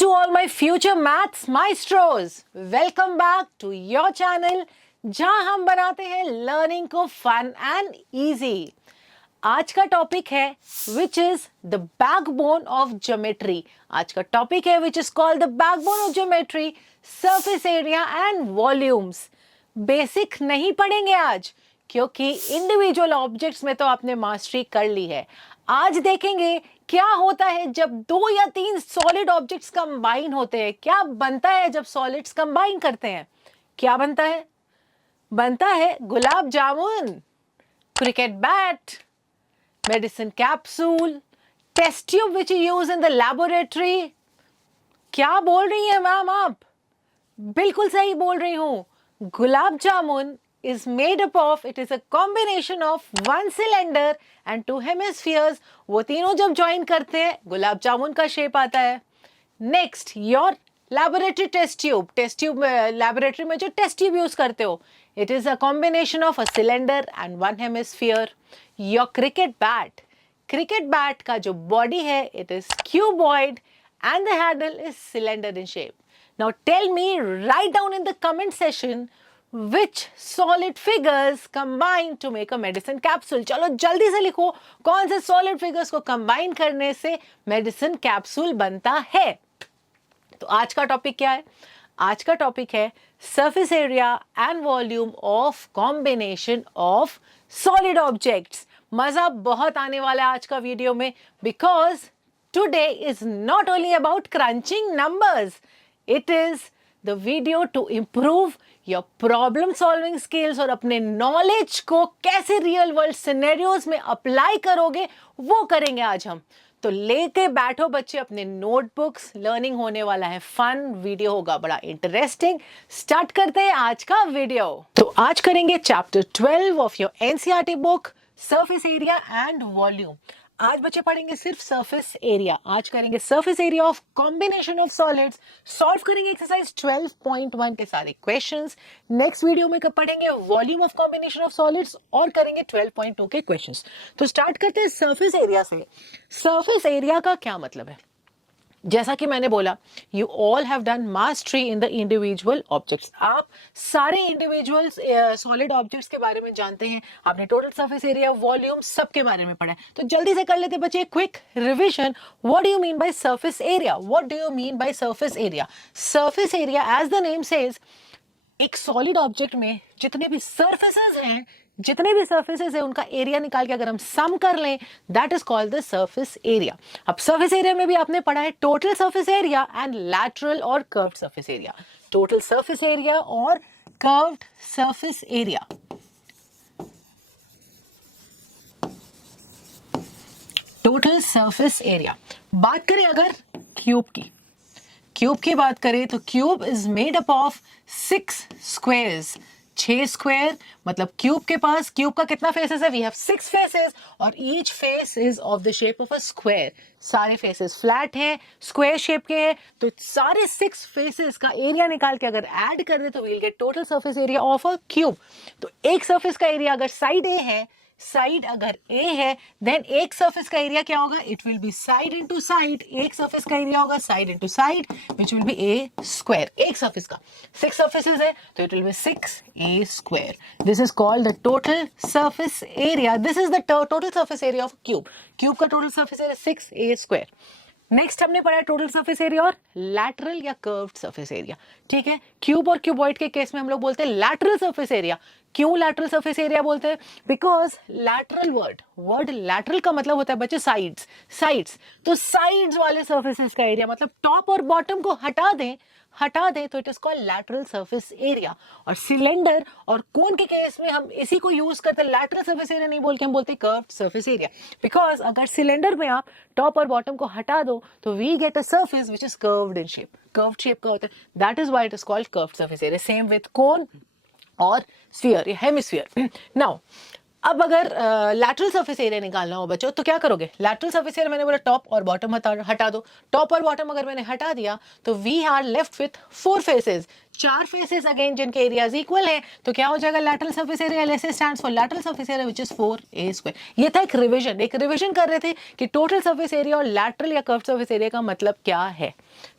to all my future maths maestros. Welcome back to your channel जहां हम बनाते हैं लर्निंग को फन एंड इजी। आज का टॉपिक है which is the backbone of geometry. आज का टॉपिक है which is called the backbone of geometry, surface area and volumes. Basic नहीं पढ़ेंगे आज क्योंकि इंडिविजुअल ऑब्जेक्ट्स में तो आपने मास्टरी कर ली है। आज देखेंगे क्या होता है जब 2 या 3 सॉलिड ऑब्जेक्ट्स कंबाइन होते हैं, क्या बनता है जब सॉलिड्स कंबाइन करते हैं। क्या बनता है? बनता है gulab jamun, cricket bat, medicine capsule, test tube which you use in the laboratory. क्या बोल रही हैं मैम आप? बिल्कुल सही बोल रही हूं। Gulab jamun is made up of, it is a combination of one cylinder and 2 hemispheres। वो तीनों जब ज्वाइन करते हैं गुलाब जामुन का शेप आता है। Next, your laboratory test tube laboratory में जो टेस्ट ट्यूब यूज करते हो, it is a combination of a cylinder and 1 hemisphere. Your cricket bat का जो बॉडी है it is cuboid and the handle is cylinder in shape. Now tell me, write down in the comment session which solid figures combine to make a medicine capsule। चलो जल्दी से लिखो कौन से solid figures को combine करने से medicine capsule बनता है। तो आज का टॉपिक क्या है? आज का टॉपिक है surface area and volume of combination of solid objects। मजा बहुत आने वाला है आज का वीडियो में, because today is not only about crunching numbers, it is the video to improve your problem solving skills और अपने नॉलेज को कैसे रियल वर्ल्ड सिनेरियोज में अप्लाई करोगे वो करेंगे आज हम। तो लेके बैठो बच्चे अपने नोटबुक्स, लर्निंग होने वाला है फन, वीडियो होगा बड़ा इंटरेस्टिंग। स्टार्ट करते हैं आज का वीडियो। तो आज करेंगे chapter 12 of your NCERT book, surface area and volume. आज बच्चे पढ़ेंगे सिर्फ सरफेस एरिया। आज करेंगे surface area of combination of solids, solve करेंगे एक्सरसाइज 12.1 के सारे क्वेश्चंस। नेक्स्ट वीडियो में कब पढ़ेंगे volume of combination of solids और करेंगे 12.2 के क्वेश्चंस। तो स्टार्ट करते हैं सरफेस एरिया से। सरफेस एरिया का क्या मतलब है? जैसा कि मैंने बोला, you all have done mastery in the individual objects. आप सारे इंडिविजुअल सॉलिड ऑब्जेक्ट्स के बारे में जानते हैं, आपने टोटल सरफेस एरिया, वॉल्यूम सब के बारे में पढ़ा है। तो जल्दी से कर लेते बच्चे quick revision. What do you mean by surface area? What do you mean by surface area? Surface area as the name says, एक सॉलिड ऑब्जेक्ट में जितने भी सरफेसेस है उनका एरिया निकाल के अगर हम सम कर लें, that is called the surface area. अब सरफेस एरिया में भी आपने पढ़ा है total surface area and lateral और curved surface area. Total surface area और curved surface area. Total surface area. बात करें अगर क्यूब की बात करें तो cube is made up of 6 squares. 6 square मतलब क्यूब के पास, क्यूब का कितना फेसेस है? वी हैव 6 फेसेस और each face is of the shape of a square. सारे फेसेस फ्लैट हैं, स्क्वायर शेप के हैं, तो सारे 6 फेसेस का एरिया निकाल के अगर ऐड कर दे तो we'll get total surface area of a cube. तो एक सरफेस का एरिया अगर साइड ए है, साइड अगर ए है, देन एक सरफेस का एरिया क्या होगा? It will be side into side. एक सरफेस का एरिया होगा side into side which will be a square. एक सरफेस का 6 सरफेसेस है तो it will be 6a square. This is called the total surface area. This is the total surface area of cube. Cube का total surface area 6a square. Next हमने पढ़ा total surface area और lateral या curved surface area. ठीक है, cube और cuboid के case में हम लोग बोलते हैं लैटरल सरफेस एरिया। क्यों लैटरल सरफेस एरिया बोलते हैं? बिकॉज लैटरल वर्ड लैटरल का मतलब होता है बच्चे साइड्स। तो साइड्स वाले सरफेसेस का एरिया मतलब टॉप और बॉटम को हटा दें तो it is called lateral surface area. और सिलेंडर और कोन के केस में हम इसी को यूज करते हैं, लैटरल सरफेस एरिया नहीं बोल के हम बोलते हैं कर्व्ड सरफेस एरिया। बिकॉज अगर सिलेंडर में आप टॉप और बॉटम को हटा दो तो we get a surface which is curved in shape. Curved shape का होता है, that is why it is called curved surface area. Same with cone और स्फीयर या हेमिस्फीयर। नाउ अब अगर लैटरल सरफेस एरिया निकालना हो बच्चों तो क्या करोगे? लैटरल सरफेस एरिया मैंने बोला टॉप और बॉटम हटा दो। टॉप और बॉटम अगर मैंने हटा दिया तो we are left with 4 faces, 4 faces again जिनके एरियाज इक्वल हैं, तो क्या हो जाएगा? Lateral surface area LSA stands for lateral surface area which is 4a²। ये था एक रिविजन कर रहे थे कि टोटल सरफेस एरिया और लैटरल या कर्व्ड सरफेस एरिया का मतलब क्या है।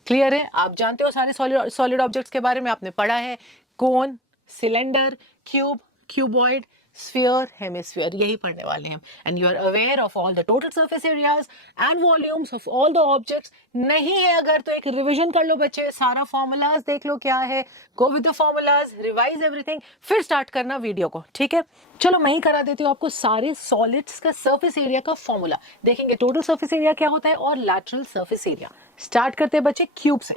क्लियर है? आप जानते हो सारे सॉलिड ऑब्जेक्ट्स के बारे में, आपने पढ़ा है cone, cylinder, cube, cuboid, sphere, hemisphere, यही पढ़ने वाले हैं। And you are aware of all the total surface areas and volumes of all the objects. नहीं है अगर तो एक रिवीजन कर लो बच्चे, सारा फॉर्मूलाज देख लो क्या है, go with the formulas, revise everything, फिर स्टार्ट करना वीडियो को, ठीक है? चलो मैं ही करा देती हूँ आपको सारे सॉलिड्स का सरफेस एरिया का फॉर्मूला। देखेंगे टोटल सरफेस एरिया क्या होता है और लैटरल सरफेस एरिया। स्टार्ट करते हैं बच्चे क्यूब से।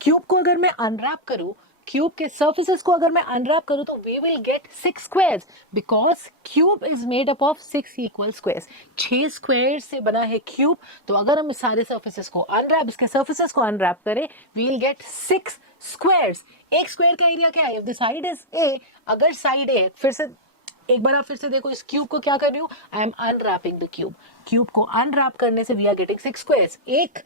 क्यूब को अगर मैं अनरैप करूं, क्यूब के सर्फेसेस को अगर मैं अनरैप करूं तो we will get 6 squares, because cube is made up of 6 equal squares. 6 squares से बना है क्यूब। तो अगर हम इस सारे सर्फेसेस को अनरैप, इसके सर्फेसेस को अनरैप करें, वी विल गेट 6 स्क्वायर्स। एक स्क्वायर का एरिया क्या है? If the side is a, अगर साइड ए, फिर से एक बार आप फिर से देखो इस क्यूब को क्या कर रही हूं, I am unwrapping the cube. Cube को अनरैप करने से वी आर गेटिंग 6 स्क्वायर्स। एक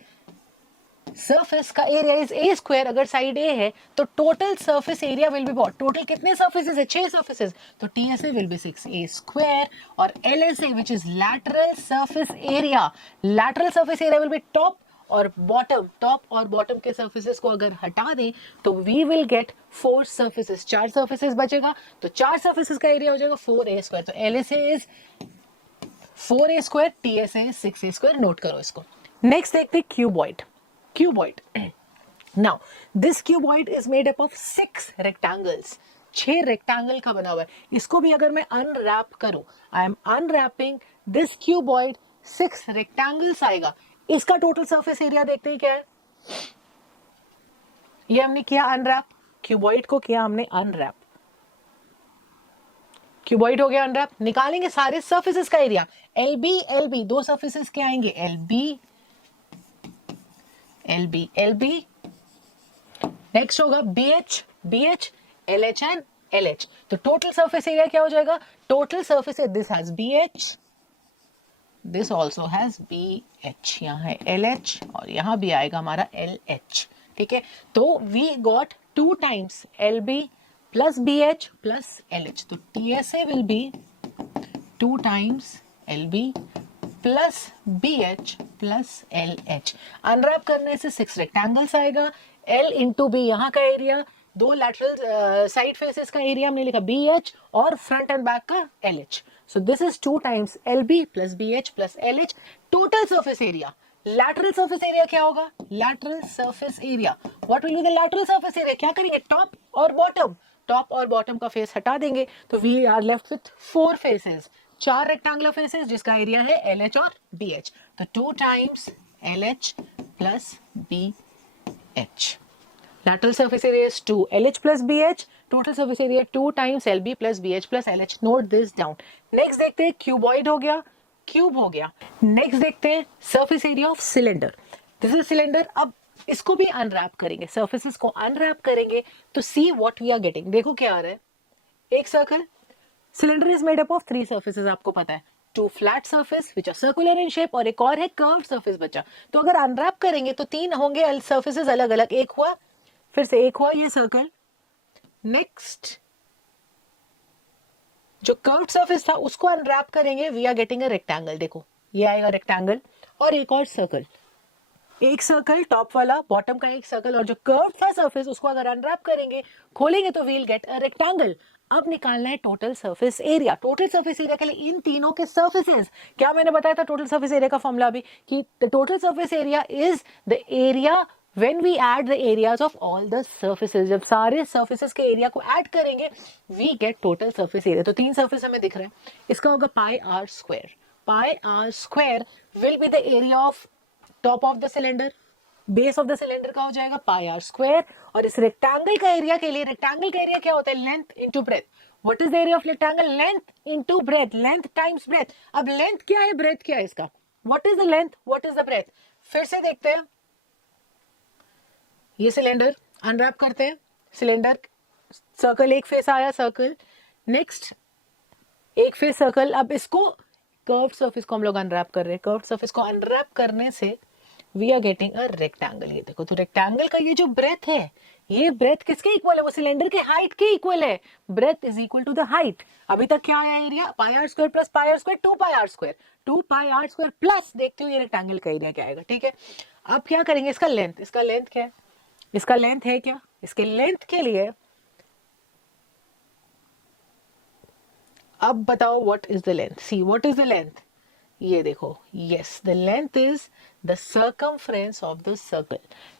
सरफेस का एरिया इज ए स्क्वायर, अगर साइड ए है तो total surface area will be what? Total कितने सर्फेसेस है? 6 सर्फेसेस, तो TSA will be 6a square. और LSA which is lateral surface area, lateral surface area will be top और bottom. Top और bottom के surfaces को अगर हटा दें तो we will get 4 surfaces, 4 surfaces बचेगा, तो 4 सर्फेसेस का एरिया हो जाएगा 4a स्क्वायर। तो LSA is 4a square, TSA is 6a square. Note करो इसको। नेक्स्ट देखते हैं cuboid. Cuboid. Now, this cuboid is made up of 6 rectangles. 6 rectangle का बना हुआ है। इसको भी अगर मैं अनरैप करूं, आई am unwrapping this cuboid, 6 rectangles आएगा। इसका टोटल सरफेस एरिया देखते हैं क्या है। ये हमने किया अनरैप, क्यूबॉइड को किया हमने अनरैप, क्यूबॉइड हो गया अनरैप। निकालेंगे सारे सर्फेसेस का एरिया। एलबी एलबी, दो सर्फेसेस के आएंगे, एलबी LB LB। नेक्स्ट होगा BH BH, LH and LH। तो टोटल सरफेस एरिया क्या हो जाएगा? Total surface area, this has BH, this also has BH, यहाँ है LH और यहाँ भी आएगा हमारा LH, ठीक है? तो we got 2 times LB plus BH plus LH। तो TSA will be 2 times LB plus BH plus LH। Unwrap करने से 6 रेक्टेंगल्स आएगा। L इंटू बी यहाँ का एरिया, दो लैटरल साइड फेसेस का एरिया हमने लिखा BH और फ्रंट एंड बैक का LH। So this is 2 times LB plus BH plus LH। Total surface area, lateral surface area क्या होगा? Lateral surface area, what will be the lateral surface area? क्या करेंगे? Top और bottom, top और bottom का face हटा देंगे तो we are left with 4 faces, 4 rectangular faces जिसका एरिया है LH और BH। तो 2 times LH plus BH। lateral surface area is 2 LH plus BH, total surface area 2 times LB plus BH plus LH। note this down। next देखते हैं cuboid हो गया, cube हो गया। next देखते हैं surface area of cylinder। this is cylinder। अब इसको भी अनरैप करेंगे, surfaces को अनरैप करेंगे तो see what we are getting। देखो क्या आ रहा है, एक circle. Cylinder is made up of 3 surfaces, आपको पता है, 2 flat surface which are circular in shape और एक और है कर्व्ड सर्फेस बचा। तो अगर अनरैप करेंगे तो 3 होंगे सर्फेसेस अलग अलग। एक हुआ, फिर से एक हुआ ये सर्कल। नेक्स्ट जो कर्व्ड सर्फेस था उसको अनरैप करेंगे, we are getting a rectangle. देखो ये आएगा रेक्टेंगल और एक और सर्कल, एक सर्कल टॉप वाला, बॉटम का एक सर्कल, और जो कर्व था सरफेस उसको अगर अनरैप करेंगे, खोलेंगे तो वील गेट अ रेक्टेंगल। अब निकालना है total surface area. Total surface area के लिए इन तीनों के सर्फेसेस, क्या मैंने बताया था टोटल सरफेस एरिया का फॉर्मूला भी, कि the total surface area is the area when we add the areas of all the surfaces। जब सारे surfaces के एरिया को ऐड करेंगे we get total surface area। तो 3 surface हमें दिख रहे हैं, इसका होगा pi are square. Pi are square will be the area of top of the cylinder, base of the cylinder का हो जाएगा पाई आर स्क्वायर। और इस रेक्टेंगल का एरिया के लिए, रेक्टेंगल का एरिया क्या होता है? Length into breadth. What is the area of rectangle? Length into breadth, length times breadth. अब लेंथ क्या है, ब्रेथ क्या है इसका? What is the length, what is the breadth? फिर से देखते हैं, ये सिलेंडर अनरैप करते हैं, सिलेंडर सर्कल, एक फेस आया सर्कल। नेक्स्ट एक फिर सर्कल। अब इसको कर्व्ड सरफेस को हम लोग अनरैप कर रहे हैं। कर्व्ड सरफेस को अनरैप करने से we are getting a rectangle. ये देखो, तो रेक्टेंगल का ये जो ब्रेथ है, ये ब्रेथ किसके इक्वल है? वो सिलेंडर के हाइट के इक्वल है। Breadth is equal to the height. अभी तक क्या आया area? Pi are square plus pi are square, 2 pi are square. 2 pi are square plus, देखते हो ये रेक्टेंगल का एरिया क्या आएगा। ठीक है, अब क्या करेंगे? इसका लेंथ, इसका लेंथ क्या है? इसका लेंथ है क्या? इसके लेंथ के लिए अब बताओ what is the length. See what is the length. ये देखो, yes, the length is the circumference of the circle.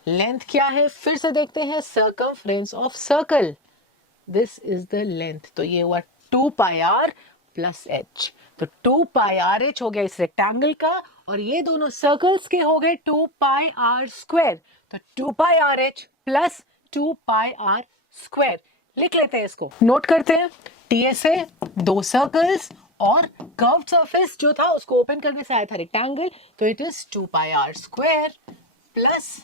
Length क्या है? फिर से देखते हैं, circumference of circle, this is the length. तो ये हुआ 2 पाई आर प्लस एच। तो 2 पाई आर एच हो गया इस रेक्टेंगल का, और ये दोनों सर्कल्स के हो गए 2 पाई आर स्क्वायर। तो 2 pi R H plus 2 pi are square लिख लेते हैं, इसको नोट करते हैं। टीएसए, 2 सर्कल्स और कर्व्ड सरफेस जो था उसको ओपन करने से आया था रेक्टेंगल, तो it is 2 pi are square plus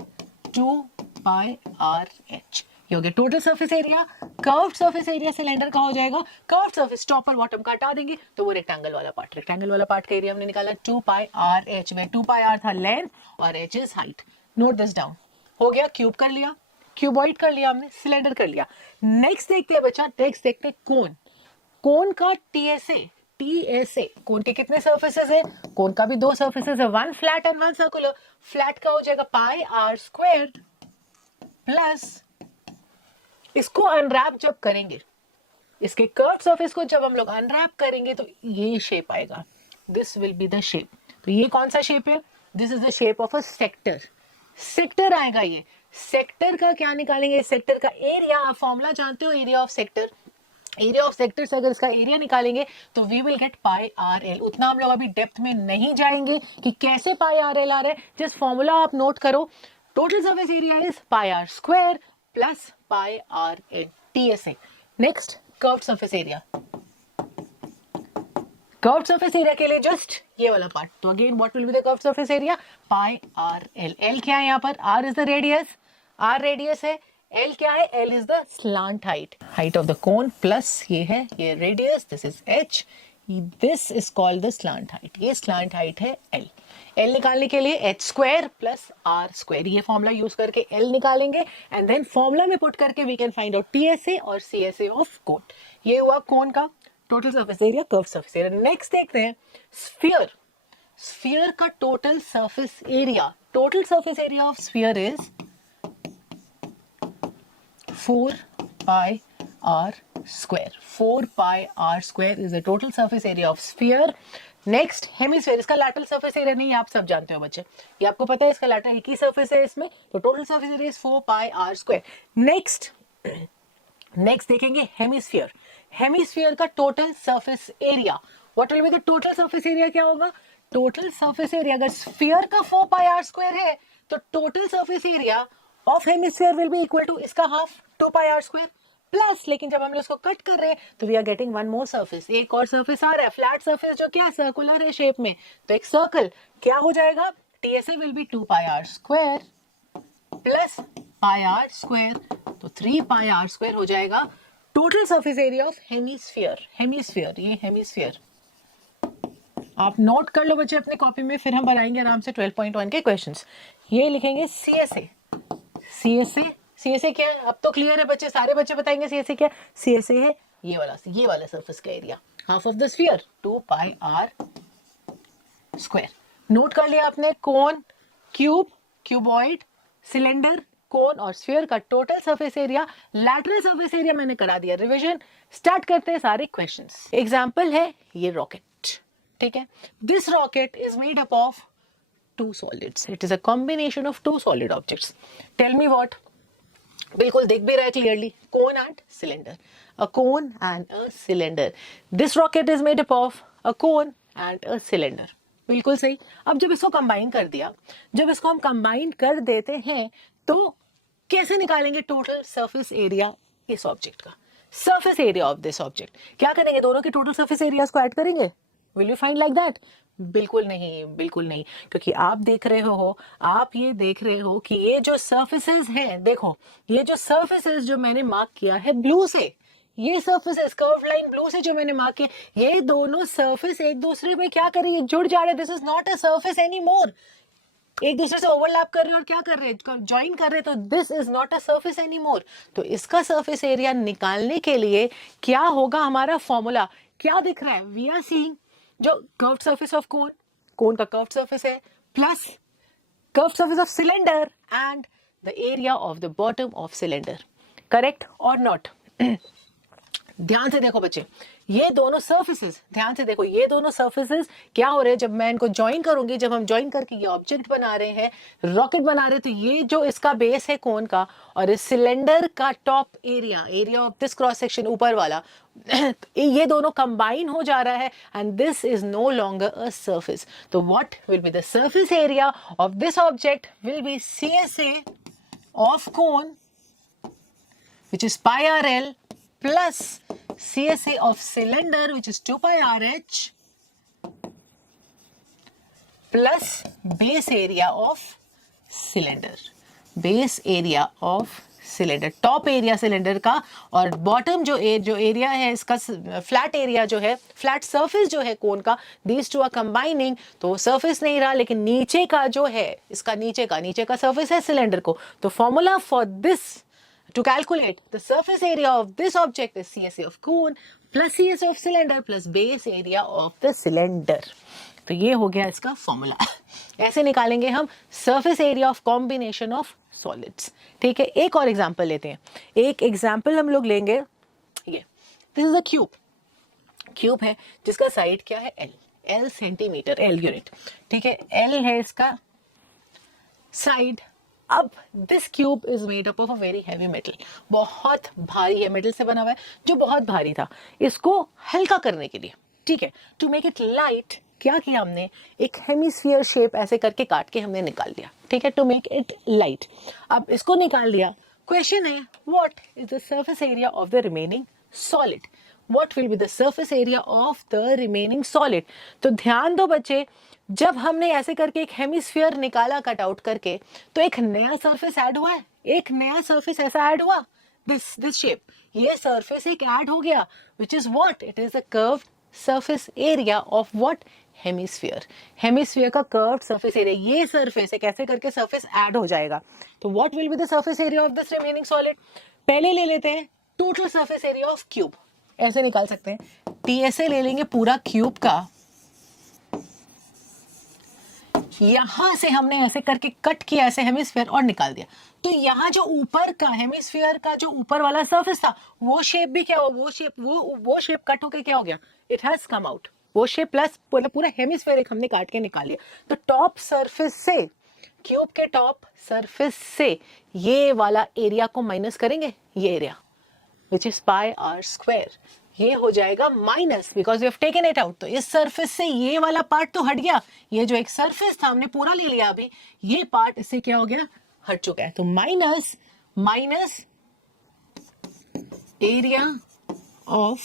2 pi are h. ये हो गया total surface area. Curved surface area cylinder का हो जाएगा, कर्व्ड सरफेस टॉप और बॉटम का हटा देंगे तो वो रेक्टेंगल वाला पार्ट, रेक्टेंगल वाला पार्ट का एरिया हमने निकाला 2 पाई आर एच में 2 पाई आर था लेंथ और h is height. Note this down. हो गया, क्यूब कर लिया, क्यूबॉइड कर लिया हमने, सिलेंडर कर लिया। नेक्स्ट देखते हैं बच्चा, नेक्स्ट देखते हैं कोन। कोन का टीएसए, टीएसए कोन के कितने सर्फेसेस है? कोन का भी 2 सर्फेसेस है, 1 फ्लैट एंड 1 सर्कुलर। फ्लैट का हो जाएगा पाई आर स्क्वायर प्लस, इसको अनरैप जब करेंगे, इसके कर्व सरफेस को जब हम लोग अनरैप करेंगे तो ये शेप आएगा, this will be the shape. तो ये कौन सा शेप है? This is the shape of a sector. Sector आएगा ये। सेक्टर का क्या निकालेंगे? सेक्टर का एरिया, आप फॉर्मूला जानते हो area of sector. Area of sector से अगर इसका एरिया निकालेंगे तो we will get pi are l. उतना हम लोग अभी डेप्थ में नहीं जाएंगे कि कैसे पाई आर एल आ रहा है, जस्ट फॉर्मूला आप नोट करो। Total surface area is pi are square plus pi are l TSA. Next curved surface area. Curved surface area के लिए जस्ट ये वाला पार्ट, तो again what will be the curved surface area? Pi are l. L क्या है यहाँ पर? R is the radius, r radius है। एल क्या है? L is the slant height, height of the cone plus ये है ये radius, this is h, this is called the slant height. ये स्लांट हाइट है एल। एल निकालने के लिए h square plus r square, ये फॉर्मूला यूज करके एल निकालेंगे एंड देन फॉर्मूला में पुट करके we can find out TSA और सीएसए ऑफ कोन। ये हुआ कोन का total surface area, curve surface area. Next देखते हैं स्फीयर। स्फीयर का total surface area, total surface area of sphere is 4 pi r square. 4 pi r square is the total surface area of sphere. Next hemisphere, इसका lateral surface area नहीं, आप सब जानते हो बच्चे, ये आपको पता है, इसका लैटरल एक ही सरफेस है इसमें, तो total surface area is 4 pi r square. Next देखेंगे हेमिस्फीयर। हेमिस्फीयर का total surface area, what will be the total surface area? क्या होगा? टोटल सरफेस एरिया अगर स्फीयर का 4 pi r square है तो total surface area of hemisphere will be equal to इसका half 2 pi are square plus, लेकिन जब हम लोग इसको कट कर रहे हैं तो we are getting one more surface, एक और सरफेस आ रहा है, फ्लैट सरफेस जो क्या सर्कुलर है शेप में, तो एक सर्कल क्या हो जाएगा? TSA will be 2 pi are square plus pi are square, तो 3 पाई आर स्क्वायर हो जाएगा total surface area of hemisphere. Hemisphere, ये हेमिस्फीयर आप नोट कर लो बच्चे अपने कॉपी में, फिर हम बनाएंगे आराम से 12.1 के क्वेश्चंस। ये लिखेंगे सीएसए। सीएसए, सीएसए क्या है? अब तो क्लियर है बच्चे, सारे बच्चे बताएंगे सीएसए क्या है। सीएसए है ये वाला सरफेस का area, half of the sphere 2 pi are square. Note कर लिया आपने cone, cube, cuboid, cylinder, cone और स्फीयर का total surface area, lateral surface area मैंने करा दिया रिवीजन। स्टार्ट करते हैं सारे क्वेश्चंस। एग्जांपल है ये रॉकेट, ठीक है। This rocket is made up of two solids. It is a combination of two solid objects. Tell me what? बिल्कुल दिख भी रहा है clearly. Cone and cylinder. A cone and a cylinder. This rocket is made up of a cone and a cylinder. बिल्कुल सही। अब जब इसको कंबाइन कर दिया, जब इसको हम कंबाइन कर देते हैं तो कैसे निकालेंगे टोटल सरफेस एरिया इस ऑब्जेक्ट का? Surface area of this object क्या करेंगे? दोनों के टोटल सरफेस एरियाज को ऐड करेंगे। Will you find like that? बिल्कुल नहीं, बिल्कुल नहीं, क्योंकि आप देख रहे हो, आप ये देख रहे हो कि ये जो सर्फेसेस हैं, देखो ये जो सर्फेसेस जो मैंने मार्क किया है ब्लू से, ये सर्फेसेस कर्व लाइन ब्लू से जो मैंने मार्क किया, ये दोनों सर्फेस एक दूसरे में क्या कर रही है, जुड़ जा रहे हैं. This is not a surface any more. एक दूसरे से ओवरलैप कर रहे हैं और क्या कर रहे हैं, ज्वाइन कर रहे हैं. तो this is not a surface any more. तो इसका सर्फेस एरिया निकालने के लिए क्या होगा, हमारा फॉर्मूला क्या दिख रहा है, वी आर सीइंग जो कर्व्ड सरफेस ऑफ कोन, कोन का कर्व्ड सरफेस है, plus curved surface of cylinder and the area of the bottom of cylinder. Correct और नॉट? ध्यान से देखो बच्चे, ये दोनों सर्फेसेस, ध्यान से देखो, ये दोनों सर्फेसेस क्या हो रहे हैं, जब मैं इनको ज्वाइन करूंगी, जब हम ज्वाइन करके ये ऑब्जेक्ट बना रहे हैं, रॉकेट बना रहे हैं, तो ये जो इसका बेस है कोन का और इस सिलेंडर का top area, area of this cross section ऊपर वाला, ये दोनों कंबाइन हो जा रहा है and this is no longer a surface. तो what will be the surface area of this object will be CSA of cone which is pi RL plus CSA of cylinder which is 2 pi RH plus base area of cylinder. Base area of cylinder, top area cylinder का और bottom जो area है इसका, flat area जो है, flat surface जो है कोन का, दीज टू आर कंबाइनिंग. तो सरफेस नहीं रहा, लेकिन नीचे का जो है, इसका नीचे का सरफेस है सिलेंडर को. तो formula for this to calculate the surface area of this object is CSA of cone plus CSA of cylinder plus base area of the cylinder. तो ये हो गया इसका फॉर्मूला. ऐसे निकालेंगे हम surface area of combination of solids. ठीक है, एक और एग्जांपल लेते हैं. एक एग्जांपल हम लोग लेंगे, ये this is a cube. Cube है जिसका साइड क्या है, L सेंटीमीटर, L यूनिट. ठीक है, L है इसका साइड. अब this cube is made up of a very heavy metal, बहुत भारी है, मेटल से बना हुआ है जो बहुत भारी था. इसको हल्का करने के लिए, ठीक है, टू मेक इट लाइट, क्या किया हमने, एक हेमिस्फीयर शेप ऐसे करके काट के हमने निकाल दिया. ठीक है, टू मेक इट लाइट. अब इसको निकाल लिया. क्वेश्चन है what is the surface area of the remaining solid. What will be the surface area of the remaining solid? तो ध्यान दो बच्चे, जब हमने ऐसे करके एक हेमिस्फीयर निकाला कट आउट करके, तो एक नया सरफेस ऐड हुआ है, एक नया सरफेस ऐसा ऐड हुआ, दिस शेप, ये सरफेस एक ऐड हो गया, which is what? It is a curved surface area of what? Hemisphere. Hemisphere का कर्व्ड सरफेस एरिया, ये सरफेस एक ऐसे करके सरफेस ऐड हो जाएगा. तो what will be the surface area of this remaining solid. पहले ले लेते हैं total surface area of cube. ऐसे निकाल सकते हैं, TSA ले लेंगे पूरा क्यूब का, यहां से हमने ऐसे करके कट किया ऐसे हेमिस्फीयर और निकाल दिया. तो यहाँ जो ऊपर का हेमिस्फीयर का जो ऊपर वाला सरफेस था, वो शेप भी क्या हो, वो शेप कट होके क्या हो गया, इट हैज कम आउट. वो शेप प्लस पूरा हेमिस्फीयर एक हमने काट के निकाल लिया. तो टॉप सरफेस से, क्यूब के टॉप सरफेस से ये वाला एरिया को माइनस करेंगे, ये area which is pi r square, ये हो जाएगा minus, because we have taken it out. तो इस सरफेस से ये वाला पार्ट तो हट गया, ये जो एक सरफेस था हमने पूरा ले लिया, अभी ये पार्ट इससे क्या हो गया, हट चुका है. तो minus area of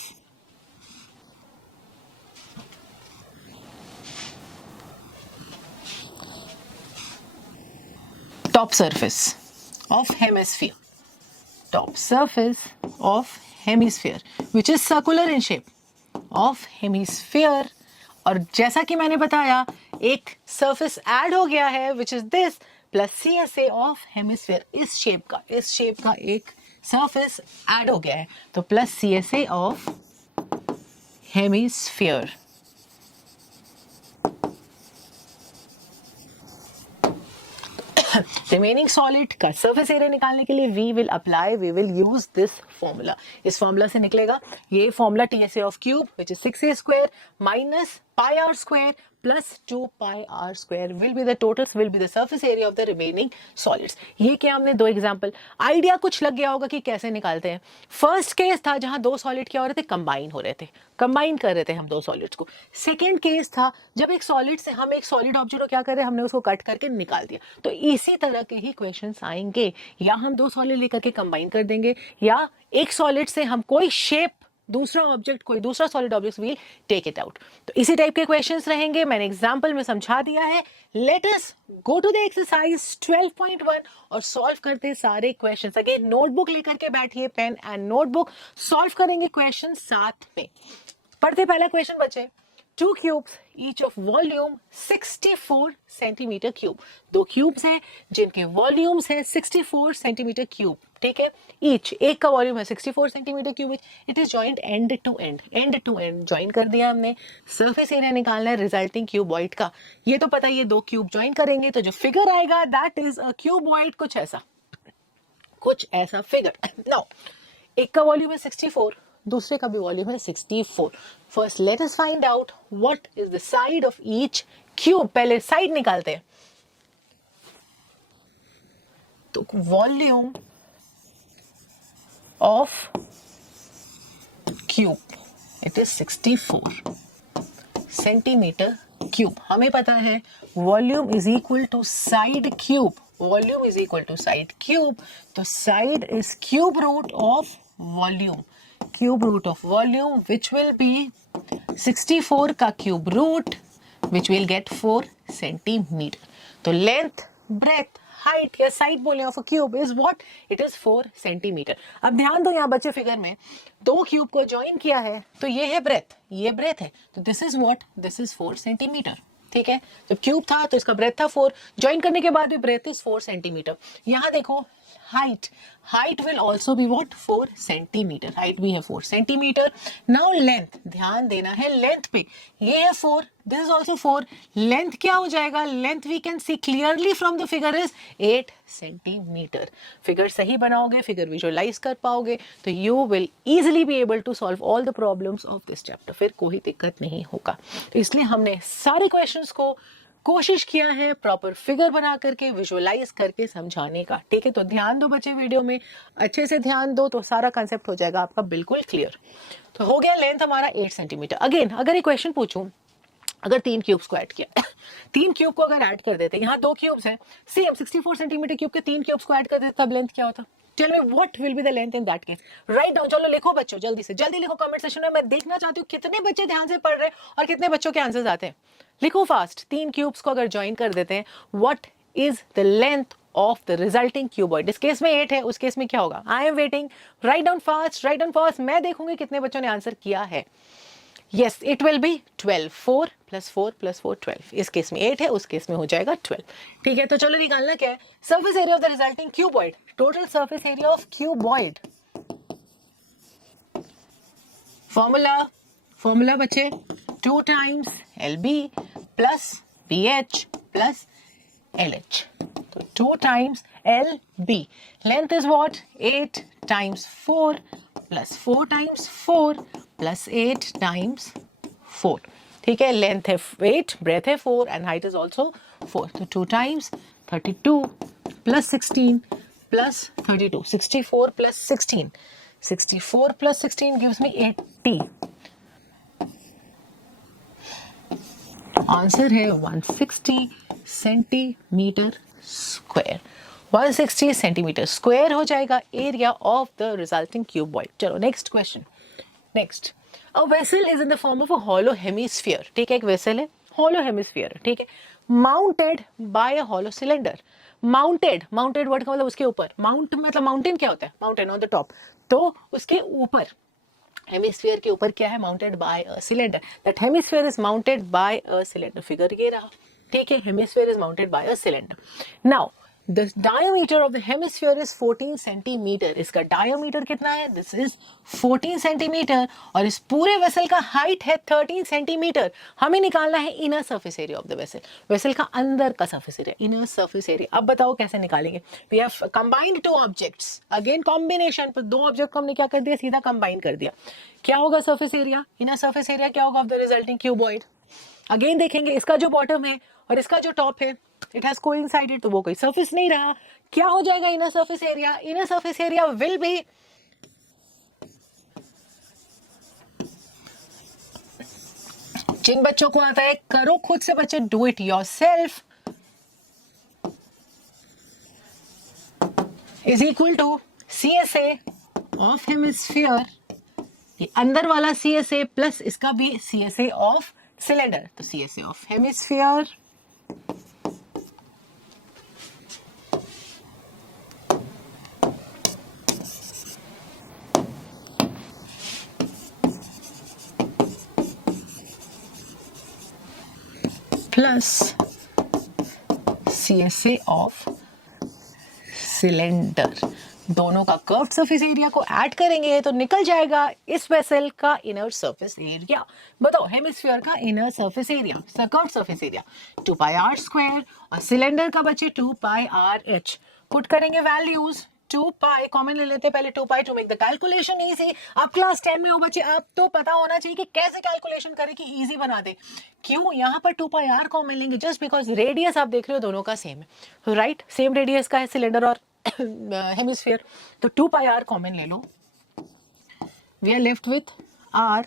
top surface of hemisphere, top surface of hemisphere which is circular in shape of hemisphere. और जैसा कि मैंने बताया एक surface add हो गया है which is this plus CSA of hemisphere. इस शेप का एक surface add हो गया है, तो plus CSA of hemisphere. Remaining solid का सरफेस एरिया निकालने के लिए we will use this formula. इस फॉर्मूला से निकलेगा ये formula TSA of cube which is 6a square minus pi r square plus 2 pi r square will be the totals, will be the surface area of the remaining solids. ये क्या हमने दो example, idea कुछ लग गया होगा कि कैसे निकालते हैं. फर्स्ट केस था जहां दो सॉलिड क्या हो रहे थे, कंबाइन हो रहे थे, कंबाइन कर रहे थे हम दो सॉलिड्स को. सेकेंड केस था जब एक सॉलिड से हम एक सॉलिड ऑब्जेक्ट को क्या कर रहे हैं, हमने उसको कट करके निकाल दिया. तो इसी तरह के ही क्वेश्चंस आएंगे, या हम दो सॉलिड लेकर के कंबाइन कर देंगे, या एक सॉलिड से हम कोई शेप दूसरा ऑब्जेक्ट, कोई दूसरा solid object will take it out. तो इसी टाइप के क्वेश्चंस रहेंगे, मैंने एग्जांपल में समझा दिया है। Let us go to the exercise 12.1 और सॉल्व करते सारे क्वेश्चंस। अगेन नोटबुक लेकर के बैठिए, पेन एंड नोटबुक, सॉल्व करेंगे क्वेश्चन साथ में। पढ़ते पहला क्वेश्चन बच्चे, to cubes each of volume 64 centimetre cube. दो क्यूब्स हैं जिनके वॉल्यूम्स है 64 सेंटीमीटर क्यूब, ठीक है। ईच, एक का वॉल्यूम है 64 centimetre cube, it is joint end to end, end to end join कर दिया हमने। सरफेस एरिया निकालना है रिजल्टिंग क्यूबॉइड का, ये तो पता है, ये दो क्यूब ज्वाइन करेंगे तो जो फिगर आएगा दैट इज अ क्यूबॉइड, कुछ ऐसा फिगर। नाउ एक का वॉल्यूम है 64, दूसरे का भी वॉल्यूम है 64। First let us find out what is the side of each cube. पहले साइड निकालते हैं। तो volume of cube it is 64 centimetre cube. हमें पता है volume is equal to side cube, volume is equal to side cube, तो side is cube root of volume, cube root of volume which will be 64 का cube root which will get 4 centimeter. तो length, breath, height या side बोले of a cube is what, it is 4 centimetre. अब ध्यान दो यहाँ बच्चे figure में दो क्यूब को ज्वाइन किया है, तो ये है ब्रेथ, ये ब्रेथ है, तो this is what, this is 4 centimetre, ठीक है। जब क्यूब था तो इसका ब्रेथ था 4, ज्वाइन करने के बाद भी ब्रेथ इज 4 सेंटीमीटर। यहाँ देखो height, height will also be what, 4 centimetre, height भी है 4 सेंटीमीटर। नाउ लेंथ, ध्यान देना है लेंथ पे, ये है 4, दिस इज ऑल्सो 4, लेंथ क्या हो जाएगा, length we can see clearly from the figure is 8 centimetre. Figure सही बनाओगे, फिगर विजुअलाइज कर पाओगे, तो you will easily be able to solve all the problems of this chapter, फिर कोई दिक्कत नहीं होगा। तो इसलिए हमने सारे क्वेश्चंस को कोशिश किया है प्रॉपर फिगर बना करके विजुअलाइज करके समझाने का, ठीक है। तो ध्यान दो बच्चे, वीडियो में अच्छे से ध्यान दो तो सारा कंसेप्ट हो जाएगा आपका बिल्कुल क्लियर। तो हो गया लेंथ हमारा 8 सेंटीमीटर। अगेन अगर ये क्वेश्चन पूछूं, अगर 3 क्यूब्स को ऐड किया 3 क्यूब को अगर ऐड कर देते, यहाँ 2 क्यूब्स हैं, सेम 64 सेंटीमीटर क्यूब के 3 क्यूब्स को ऐड कर देते, तब लेंथ क्या होता। Tell me what will be the length in that case. Write down, चलो लिखो बच्चों, जल्दी से जल्दी लिखो कमेंट सेक्शन में, मैं देखना चाहती हूँ कितने बच्चे ध्यान से पढ़ रहे हैं और कितने बच्चों के आंसर्स आते हैं। लिखो फास्ट, 3 क्यूब्स को अगर ज्वाइन कर देते हैं, what is the length of the resulting cuboid. इस केस में 8 है, उस केस में क्या होगा। I am waiting, write down fast, write down fast, मैं देखूंगी कितने बच्चों ने आंसर किया है। Yes, it will be 12, 4 plus 4 plus 4 12। इस केस में 8 है, उस केस में हो जाएगा 12, ठीक है। तो चलो निकालना क्या है, surface area of the resulting cuboid, total surface area of cuboid. Formula बच्चे 2 times LB plus BH plus LH, तो 2 times LB, length is what, 8 times 4 plus 4 times 4 plus 8 times 4, ठीक है। लेंथ है 8, ब्रेथ है 4 एंड हाइट इज ऑल्सो 4, तो 2 times 32 plus 16 plus 32, 64 plus 16, 64 plus 16 gives me 80। Answer है 160 centimeter square, 160 centimeter square हो जाएगा area of the resulting cuboid. चलो next question. Next, a vessel is in the form of a hollow hemisphere, ठीक है। एक vessel है, hollow hemisphere, ठीक है, mounted by a hollow cylinder. Mounted word का मतलब उसके ऊपर, माउंट मतलब माउंटेन क्या होता है, माउंटेन ऑन द टॉप, तो उसके ऊपर, हेमिस्फीयर के ऊपर क्या है, mounted by a cylinder, that hemisphere is mounted by a cylinder, figure ये रहा, ठीक है। Hemisphere is mounted by a cylinder. Now the diameter of the hemisphere is 14 centimeter, इसका diameter कितना है, this is 14 centimeter, और इस पूरे वेसल का हाइट है 13 सेंटीमीटर। हमें निकालना है inner surface area of the vessel, vessel का अंदर का surface area, inner surface area. अब बताओ कैसे निकालेंगे। We have combined 2 objects, again combination, पर 2 ऑब्जेक्ट को हमने क्या कर दिया, सीधा कंबाइन कर दिया। क्या होगा surface area, inner surface area क्या होगा of the resulting cuboid. Again देखेंगे, इसका जो बॉटम है और इसका जो टॉप है, इट हैज कोइंसाइडेड, तो वो कोई सरफेस नहीं रहा। क्या हो जाएगा inner surface area, inner surface area will be, जिन बच्चों को आता है करो खुद से बच्चे, do it yourself, is equal to CSA of hemisphere ये अंदर वाला CSA प्लस इसका भी CSA ऑफ सिलेंडर, तो CSA of hemisphere plus CSA of cylinder, दोनों का कर्व्ड सरफेस एरिया को ऐड करेंगे तो निकल जाएगा इस वेसल का इनर सरफेस एरिया। बताओ हेमिस्फीयर का inner surface area, curved surface area 2 pi are square और सिलेंडर का बचे 2 पाई आर एच। पुट करेंगे वैल्यूज, 2 पाई कॉमन ले लेते हैं पहले, 2 pi to make the calculation easy. आप क्लास 10 में हो बच्चे, आप तो पता होना चाहिए कि कैसे कैलकुलेशन करें कि इजी बना दे। क्यों यहाँ पर 2 पाई आर कॉमन लेंगे? जस्ट बिकॉज रेडियस आप देख रहे हो दोनों का सेम है, राइट? सेम रेडियस का है सिलेंडर और हेमिस्फीयर, तो 2 पाई आर कॉमन ले लो। We are left with R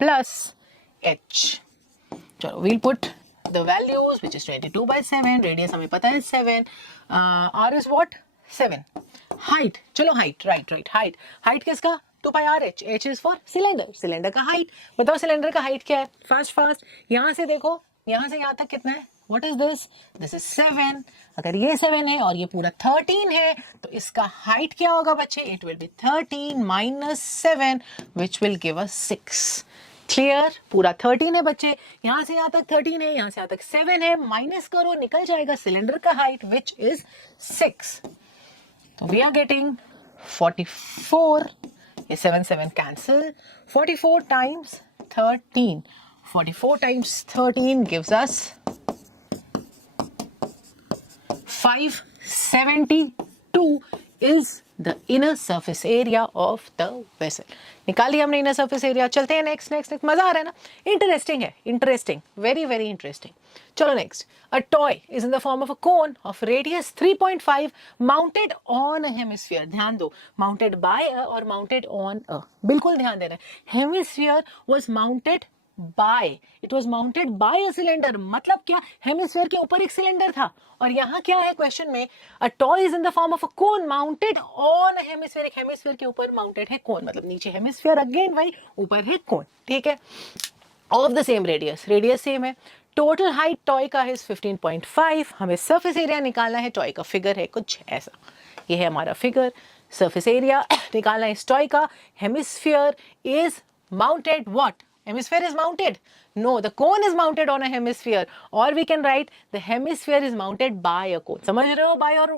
plus H. चलो we'll put the values which is 22/7, radius हमें पता है 7, आर इज व्हाट 7, हाइट, चलो हाइट, राइट हाइट किसका 2 pi are H, H is for cylinder का height. बताओ सिलेंडर का हाइट क्या है? फास्ट यहाँ से देखो, यहाँ से यहाँ तक कितना है? What is this? This is 7. अगर ये 7 है और ये पूरा 13 है तो इसका हाइट क्या होगा बच्चे? It will be 13 minus 7 which will give us 6. Clear? पूरा 13 है बच्चे, यहाँ से यहाँ तक 13 है, यहाँ से यहाँ तक 7 है, माइनस करो निकल जाएगा सिलेंडर का हाइट which is 6. तो we are getting 44. ये 7 cancel. 44 times 13. 44 times 13 gives us 572 is the inner surface area of the vessel. निकाली हमने inner surface area। चलते हैं next। मजा आ रहा है ना? इंटरेस्टिंग है, इंटरेस्टिंग, very इंटरेस्टिंग। चलो next, a toy is in the form of a cone of radius 3.5 mounted on a hemisphere। ध्यान दो, mounted by a और mounted on a, बिल्कुल ध्यान देना है। Hemisphere was mounted by, it was mounted by a cylinder, मतलब क्या? Hemisphere के ऊपर एक सिलेंडर था। और यहाँ क्या है क्वेश्चन में? a toy is in the form of a cone mounted on a hemisphere, एक हेमिस्फीयर के ऊपर माउंटेड है कोन, मतलब नीचे हेमिस्फीयर अगेन भाई, ऊपर है कोन, ठीक है? Of the same radius same है। टोटल हाइट टॉय का है 15.5। हमें सरफेस एरिया निकालना है, टॉय का फिगर है कुछ ऐसा, ये है हमारा फिगर। सरफेस एरिया निकालना है इस टॉय का। Hemisphere is mounted what? Hemisphere is mounted? No, the cone is mounted on a hemisphere. Or we can write the hemisphere is mounted by a cone. समझ रहे हो by और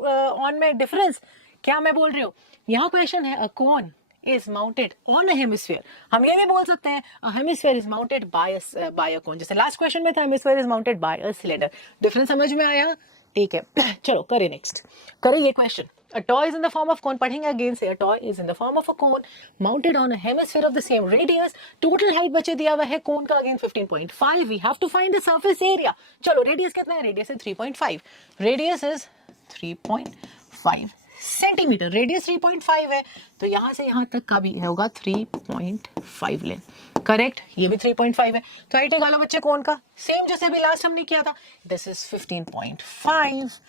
on में difference? क्या मैं बोल रही हूँ? यहाँ क्वेश्चन है a cone is mounted on a hemisphere. हम ये भी बोल सकते हैं a hemisphere is mounted by a cone. जैसे लास्ट क्वेश्चन में था hemisphere is mounted by a cylinder. Difference समझ में आया? ठीक है, चलो करें नेक्स्ट, करें ये question. A toy is in the form of cone, पढ़ेंगे अगेन से। A toy is in the form of a cone mounted on a hemisphere of the same radius. Total height बचे दिया हुआ है कोन का again 15.5. We have to find the surface area. चलो radius कितना है? रेडियस है 3.5. रेडियस इज 3.5 सेंटीमीटर, रेडियस 3.5 है, तो यहाँ से यहाँ तक का भी होगा 3.5 लें, करेक्ट? ये भी 3.5 है, तो हाइट निकालो बच्चे कोन का, सेम जैसे भी लास्ट हमने किया था। This is 15.5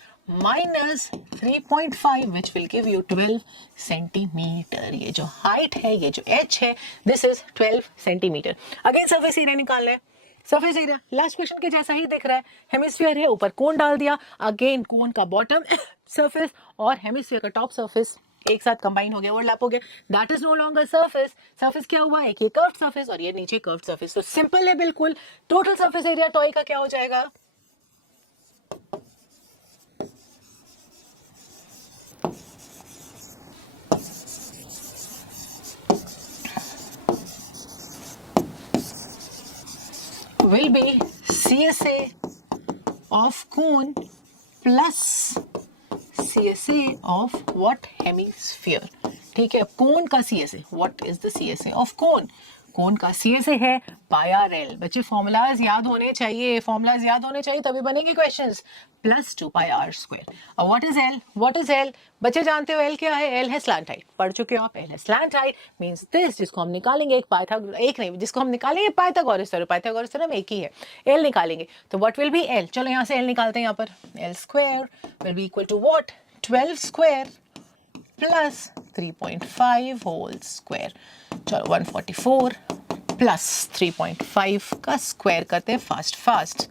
minus 3.5 which will give you 12 centimetre. ये जो हाइट है, ये जो एच है, this is 12 centimetre. Again surface area निकालना है। सरफेस एरिया लास्ट क्वेश्चन के जैसा ही दिख रहा है, हेमिस्फीयर है, ऊपर कोन डाल दिया, अगेन कोन का बॉटम सरफेस और हेमिस्फीयर का टॉप सरफेस एक साथ कंबाइन हो गया, ओवरलैप हो गया, that is no longer surface. Surface क्या हुआ? एक ये कर्व्ड सरफेस और ये नीचे कर्व्ड सरफेस, तो सिंपल है बिल्कुल। टोटल सरफेस एरिया टॉय का क्या हो जाएगा? will be CSA of cone plus CSA of what? Hemisphere। ठीक है, कोन का CSA, what is the CSA of cone? कोन का CSA है पाई आर एल। बच्चे फॉर्मूलाज याद होने चाहिए, फॉर्मूलाज याद होने चाहिए तभी बनेंगे questions. Plus 2 pi are square. और what is L? What is L? बच्चे जानते हो एल क्या है? एल है स्लैंट हाइट, पढ़ चुके हो आप। एल है स्लैंट हाइट मींस दिस, जिसको हम निकालेंगे एक नहीं, जिसको हम निकालेंगे पाइथागोरस थ्योरम एक ही है, एल निकालेंगे। तो व्हाट विल बी एल? चलो यहाँ से एल निकालते हैं। यहाँ पर l square will be equal to what? 12 square plus 3.5 whole square. चलो 144 प्लस 3.5 का स्क्वायर करते हैं फास्ट फास्ट।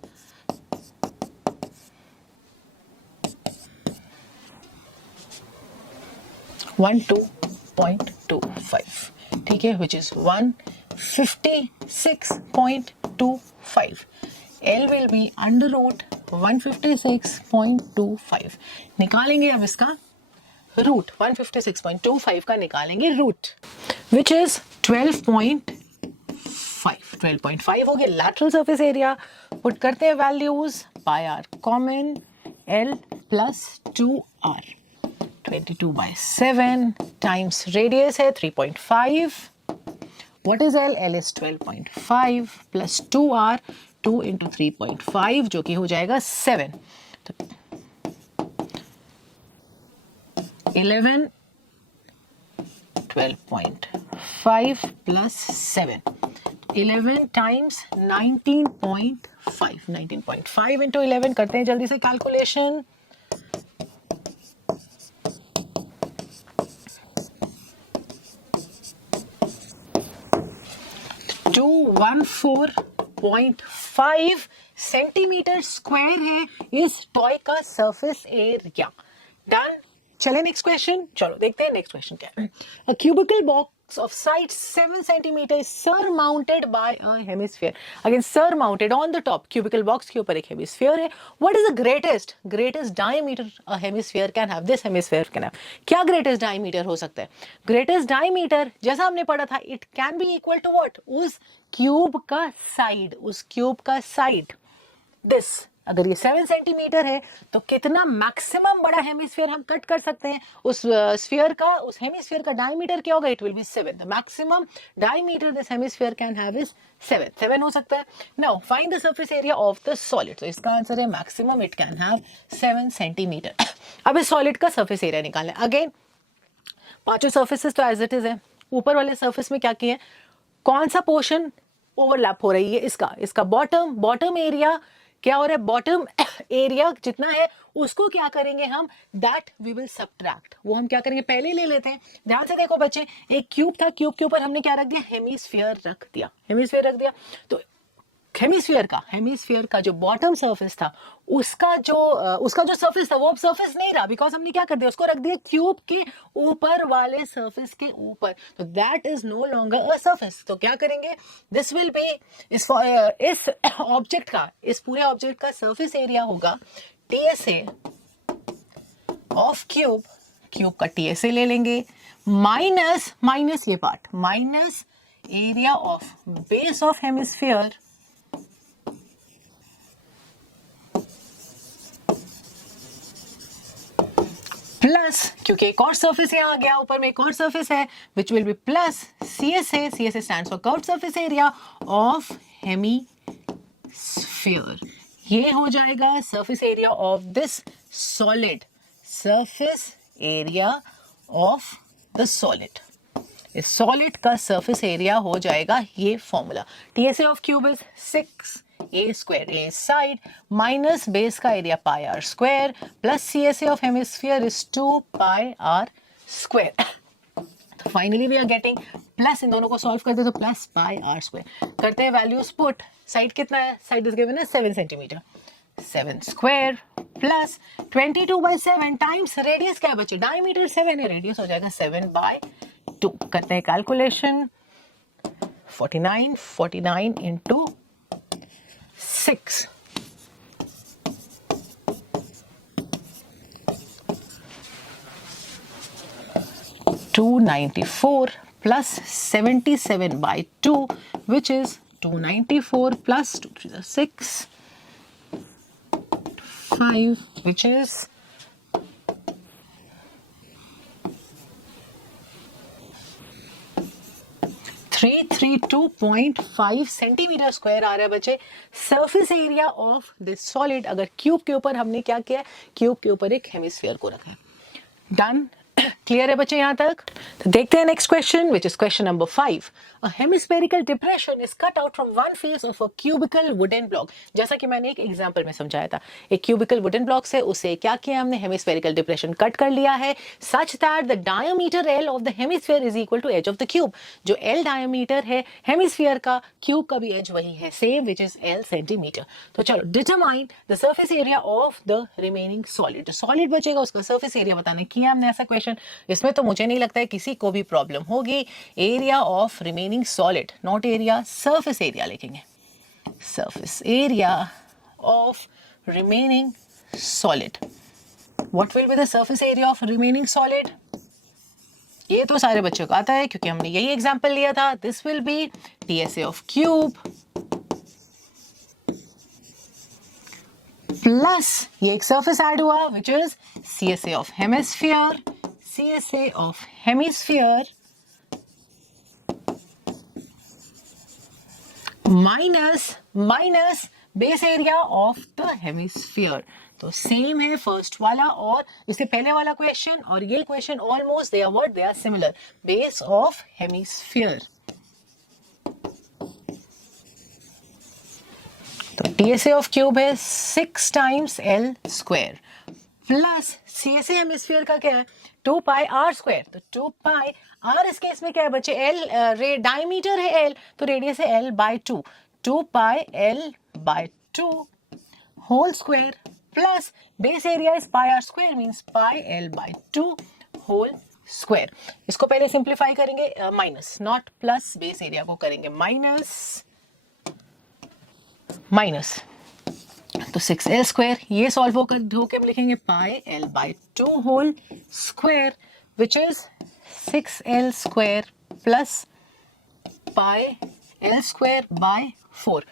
12.25, ठीक है, which is 156.25। L will be under root 156.25। निकालेंगे अब इसका रूट, 156.25 का निकालेंगे रूट, विच इज 12.5। 12.5 हो गया लैटरल सरफेस एरिया। पुट करते हैं values, pi are common, L plus 2R, 22/7 times radius है 3.5। What is L? L is 12.5 plus 2R, 2 into 3.5 जो कि हो जाएगा 7। तो 11, 12.5 plus 7, 11 times 19.5, 19.5 into 11 करते हैं जल्दी से कैलकुलेशन। 214.5 सेंटीमीटर स्क्वायर है इस टॉय का सरफेस एरिया। डन। चले नेक्स्ट क्वेश्चन, चलो देखते हैं नेक्स्ट क्वेश्चन क्या है। A cubical box of size 7 centimeters surmounted by a hemisphere। Again surmounted on the top, cubical box के ऊपर एक hemisphere है। What is the greatest diameter a hemisphere can have? This hemisphere can have। क्या greatest diameter हो सकता है? Greatest diameter जैसा हमने पढ़ा था, it can be equal to what? उस क्यूब का साइड, this। अगर ये 7 सेंटीमीटर है तो कितना मैक्सिमम बड़ा हेमिस्फीयर हम कट कर सकते हैं? उस स्फीयर का, उस हेमिस्फीयर का डायमीटर क्या होगा? It will B 7। The maximum diameter this hemisphere can have is 7 हो सकता है। Now find the surface area of the solid. तो इसका आंसर है maximum it can have 7 centimetre. अब इस सॉलिड का सरफेस एरिया निकालना है। अगेन पांचों सर्फेसेस तो एज इट इज है। ऊपर वाले सरफेस में क्या किया है, कौन सा पोर्शन ओवरलैप हो रही है? इसका बॉटम एरिया क्या हो रहा है? बॉटम एरिया जितना है उसको क्या करेंगे हम? That we will subtract. वो हम क्या करेंगे? पहले ले लेते हैं। ध्यान से देखो बच्चे, एक क्यूब था, क्यूब के ऊपर हमने क्या रख दिया? हेमिस्फीयर रख दिया। तो हेमिस्फीयर का जो बॉटम सरफेस था, उसका जो सरफेस था वो अब सरफेस नहीं रहा, बिकॉज हमने क्या कर दिया? उसको रख दिया क्यूब के ऊपर वाले सरफेस के ऊपर। तो that is no longer a surface. तो क्या करेंगे? दिस विल बी इस ऑब्जेक्ट का, इस पूरे ऑब्जेक्ट का सरफेस एरिया होगा टीएसए ऑफ क्यूब का टीएसए ले लेंगे, माइनस ये part, minus area of base of hemisphere plus, क्योंकि एक और सरफेस यहाँ आ गया, ऊपर में एक और सरफेस है, which will be plus CSA stands for curved surface area of hemisphere. ये हो जाएगा surface area of this solid, surface area of the solid. इस सॉलिड का सरफेस एरिया हो जाएगा ये formula. TSA of cube is 6a square, a side minus base का area pi are square plus CSA of hemisphere is 2 pi are square. तो finally we are getting plus, इन दोनों को solve करते तो प्लस पाई आर स्क्वायर करते हैं, values put. Side कितना है? साइड इज गिवन है 7 centimetre, 7 square plus 22/7 times radius क्या है बच्चे? डायमीटर 7 है, रेडियस हो जाएगा 7/2। करते हैं calculation, 49 into 6, 294 plus 77/2, which is 294 plus 2 3 is 6, 5, which is 332.5 centimetre square आ रहा है बच्चे surface area of this solid. अगर क्यूब के ऊपर हमने क्या किया? क्यूब के ऊपर एक हेमिस्फीयर को रखा है। डन। क्लियर है बच्चे यहाँ तक? तो देखते हैं next question, which is question number 5. A hemispherical depression is cut out from one face of a cubical wooden block. जैसा कि मैंने एक एग्जांपल में समझाया था, एक cubical wooden block से उसे क्या किया हमने, hemispherical depression कट कर लिया है, such that the diameter L of the hemisphere is equal to edge of the cube. जो L diameter है hemisphere का, cube का भी edge वही है same, which is L centimeter. तो चलो determine the surface area of the remaining solid. जो solid बचेगा उसका surface area बताने किया हमने ऐसा क्वेश्चन. इसमें तो मुझे नहीं लगता है किसी को भी प्रॉब्लम होगी. Area of remaining solid, not area, surface area लिखेंगे. Surface area of remaining solid. What will be the surface area of remaining solid? ये तो सारे बच्चों को आता है क्योंकि हमने यही एग्जांपल लिया था. This will B TSA of cube plus ये एक सरफेस ऐड हुआ which is CSA of hemisphere, CSA of hemisphere minus base area of the hemisphere. तो सेम है फर्स्ट वाला और इससे पहले वाला क्वेश्चन और ये question almost they are what, they are similar. Base of hemisphere. तो टीएसए ऑफ क्यूब है 6 times L square plus CSA hemisphere का क्या है 2 pi r स्क्वायर. तो 2 pi r इस केस में क्या है बच्चे, L डायमीटर है L तो रेडियस है L by 2. 2 pi L by 2 whole square plus base area is pi r square means pi L by 2 whole square. इसको पहले सिंप्लीफाई करेंगे minus, not plus, base area को करेंगे माइनस तो 6L square. ये solve होकर हम लिखेंगे pi L by 2 whole square which is 6L square plus pi L square by 4.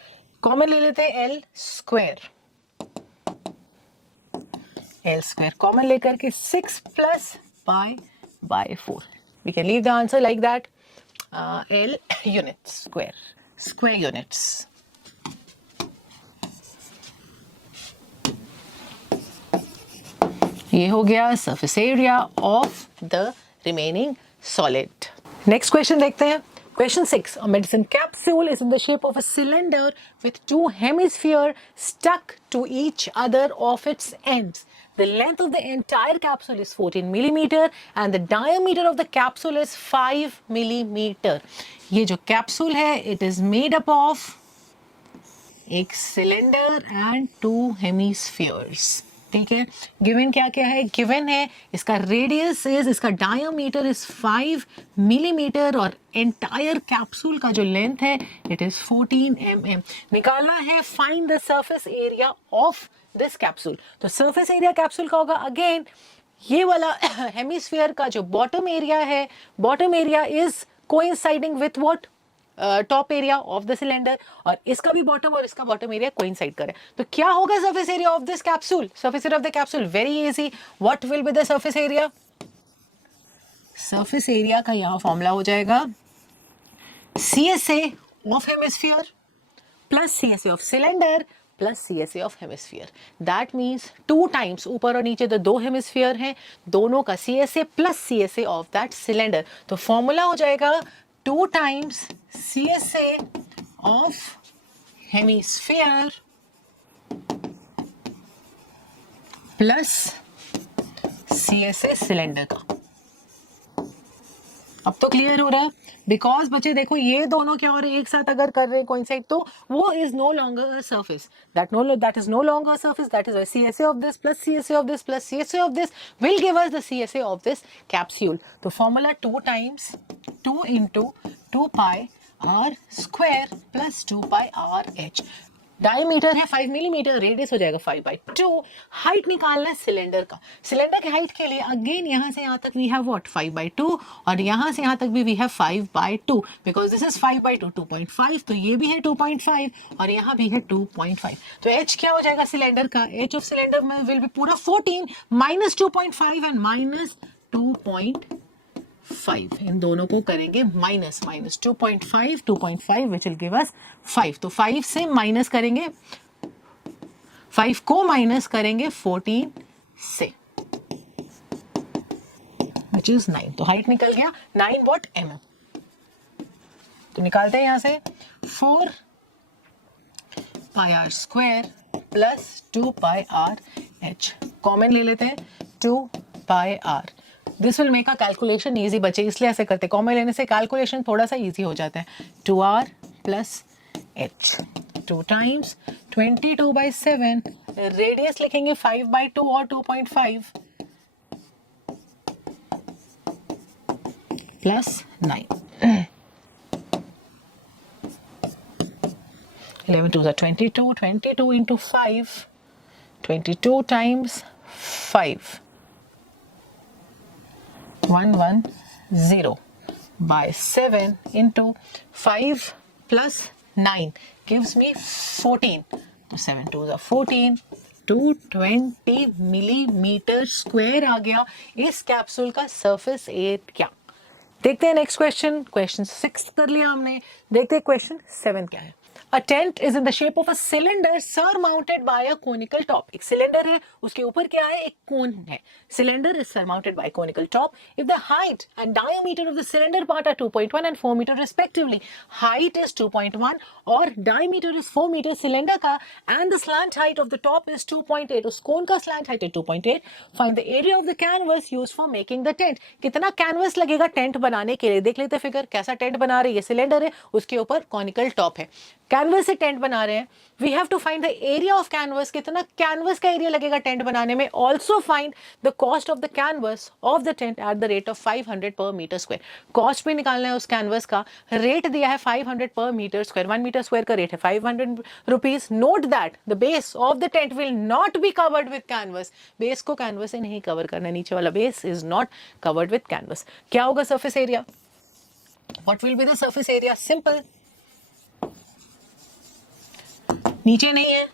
Common ले लेते हैं L स्क्वायर कॉमन लेकर के 6 प्लस pi by 4. We can leave the answer like that. L units square units. ये हो गया surface area of the remaining solid. Next question देखते हैं. Question 6. A medicine capsule is in the shape of a cylinder with 2 hemispheres stuck to each other of its ends. The length of the entire capsule is 14 millimeter and the diameter of the capsule is 5 millimeter. ये जो capsule है it is made up of एक cylinder and 2 hemispheres. ठीक है, given क्या क्या है, given है इसका रेडियस इज, इसका डायमीटर इज 5 मिलीमीटर और एंटायर कैप्सूल का जो लेंथ है इट इज 14 mm. निकालना है find the surface area of this capsule. तो सरफेस एरिया कैप्सूल का होगा अगेन ये वाला हेमिस्फीयर का जो बॉटम एरिया है, bottom area is coinciding with what, top area of the cylinder और इसका भी बॉटम और इसका बॉटम एरिया कोइंसाइड करे. तो क्या होगा surface area of this capsule, surface area of the capsule, very easy. What will be the surface area? Surface area का यहां फॉर्मूला हो जाएगा CSA of hemisphere plus CSA of cylinder plus CSA of hemisphere. That means 2 times ऊपर और नीचे तो 2 hemisphere हैं, दोनों का CSA plus CSA of that cylinder. तो फॉर्मूला हो जाएगा 2 times CSA of hemisphere plus CSA cylinder का. अब तो क्लियर हो रहा, बिकॉज बच्चे देखो ये दोनों क्या हो रहे हैं एक साथ अगर कर रहे हैं कोइंसाइड तो वो is no longer a surface, that is no longer a surface. That is CSA of this plus CSA of this plus CSA of this will give us the CSA of this capsule. तो formula 2 times 2 into 2 pi r square plus 2 pi r h. Diameter है 5 millimetre, radius हो जाएगा 5/2. Height निकालना है cylinder का. Cylinder की height के लिए अगेन यहां से यहां तक वी हैव व्हाट 5/2 और यहां से यहां तक भी we have 5/2 because this is 5/2 2.5. तो ये भी है 2.5 और यहां भी है 2.5. तो h क्या हो जाएगा सिलेंडर का, h ऑफ सिलेंडर में विल बी पूरा 14 माइनस 2.5 एंड माइनस 2.5. इन दोनों को करेंगे माइनस 2.5 विच विल गिव अस 5. तो 5 से माइनस करेंगे, 5 को माइनस करेंगे 14 से. Which is 9। तो हाइट निकल गया 9 वॉट mm। तो निकालते हैं यहां से 4 pi are square plus 2 pi are H, common ले लेते हैं 2 pi R. This will make a calculation easy बचे, इसलिए ऐसे करते, कॉमन लेने से कैलकुलेशन थोड़ा सा ईजी हो जाता है। 2r plus h, 2 times 22/7, radius लिखेंगे 5/2 और 2.5 plus 9। 11 2s are 22, 22 into 5, 22 times 5, 110 by 7 into 5 plus 9 gives me 14. तो 7 2s are 14, 220 मिलीमीटर स्क्वायर आ गया इस कैप्सूल का सरफेस एरिया। देखते हैं नेक्स्ट क्वेश्चन। क्वेश्चन 6 कर लिया हमने, देखते हैं क्वेश्चन 7 क्या है। A tent is in the shape of a cylinder surmounted by a conical top. एक सिलेंडर है, उसके ऊपर क्या है, एक कोन है। Cylinder is surmounted by a conical top. If the height and diameter of the cylinder part are 2.1 and 4 meter respectively, height is 2.1 और diameter is 4 meter cylinder का, and the slant height of the top is 2.8, उस कोन का slant height है 2.8. Find the area of the canvas used for making the tent. कितना canvas लगेगा tent बनाने के लिए, देख लेते फिगर। कैसा टेंट बना रहे हैं, ये सिलेंडर है, उसके ऊपर कॉनिकल टॉप है, कैनवस से टेंट बना रहे हैं। We have to find the area of canvas, कितना कैनवस का एरिया लगेगा टेंट बनाने में। Also find the cost of the canvas of the tent at the rate of 500 पर मीटर स्क्वायर। कॉस्ट भी निकालना है उस कैनवस का, रेट दिया है 500 पर मीटर स्क्वायर, 1 मीटर स्क्वायर का रेट है 500 rupees. Note that the base of the tent will not be covered with canvas, base को कैनवस से नहीं कवर करना, नीचे वाला base is not covered with canvas. क्या होगा surface area, what will be the surface area, simple, नीचे नहीं है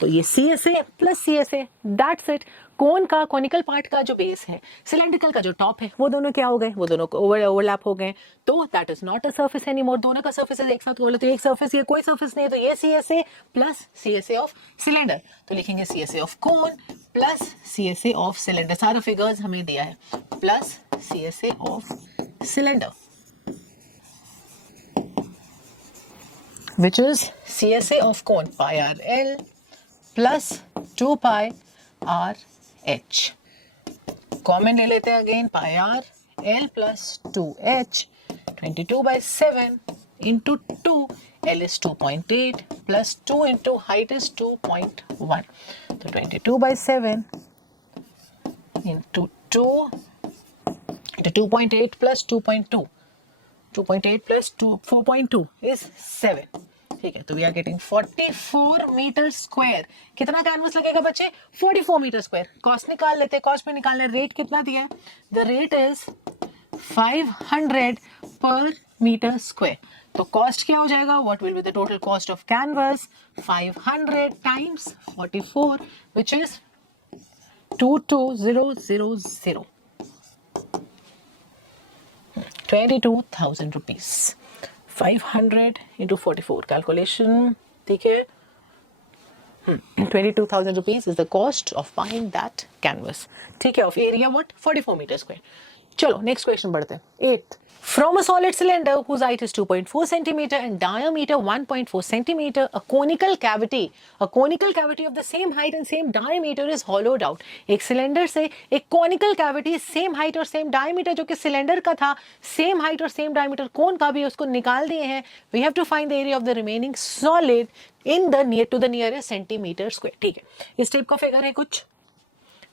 तो ये CSA plus CSA, that's it. Cone का, कोनिकल पार्ट का जो बेस है, सिलेंड्रिकल का जो टॉप है, वो दोनों क्या हो गए, वो दोनों ओवरलैप हो गए, तो that is not a surface anymore. दोनों का सर्फेस एक साथ बोले तो एक सर्फेस, ये कोई सर्फेस नहीं है, तो ये CSA plus CSA of cylinder. तो लिखेंगे CSA of cone plus CSA of cylinder, सारा फिगर्स हमें दिया है, plus CSA of cylinder which is CSA of cone pi r L plus 2 pi r H। Common ले लेते हैं again, pi r L plus 2H, 22/7 into 2, L is 2.8 plus 2 into height is 2.1, तो 22/7 into 2 into 2.8 plus 2.2, 2.8 plus 4.2 is 7, ठीक है। तो we are getting 44 metre square. कितना canvas लगेगा बच्चे, 44 मीटर स्क्वायर। कॉस्ट निकाल लेते हैं, कॉस्ट में निकालने, रेट कितना दिया है, द रेट इज 500 पर मीटर स्क्वायर। तो कॉस्ट क्या हो जाएगा, what will be the total cost of canvas, 500 times 44 which is 22000, 22,000 rupees. 500 into 44 calculation, ठीक है। 22,000 rupees is the cost of buying that canvas, ठीक है, of area what 44 meter square। चलो नेक्स्ट क्वेश्चन बढ़ते हैं। 8th, from a solid cylinder whose height is 2.4 centimeter and diameter 1.4 centimeter, a conical cavity of the same height and same diameter is hollowed out। एक cylinder से एक conical cavity same height और same diameter, जो कि cylinder का था, same height और same diameter cone का भी, उसको निकाल दिए हैं। We have to find the area of the remaining solid in the near to the nearest centimetre square, ठीक है। इस टाइप का फिगर है कुछ।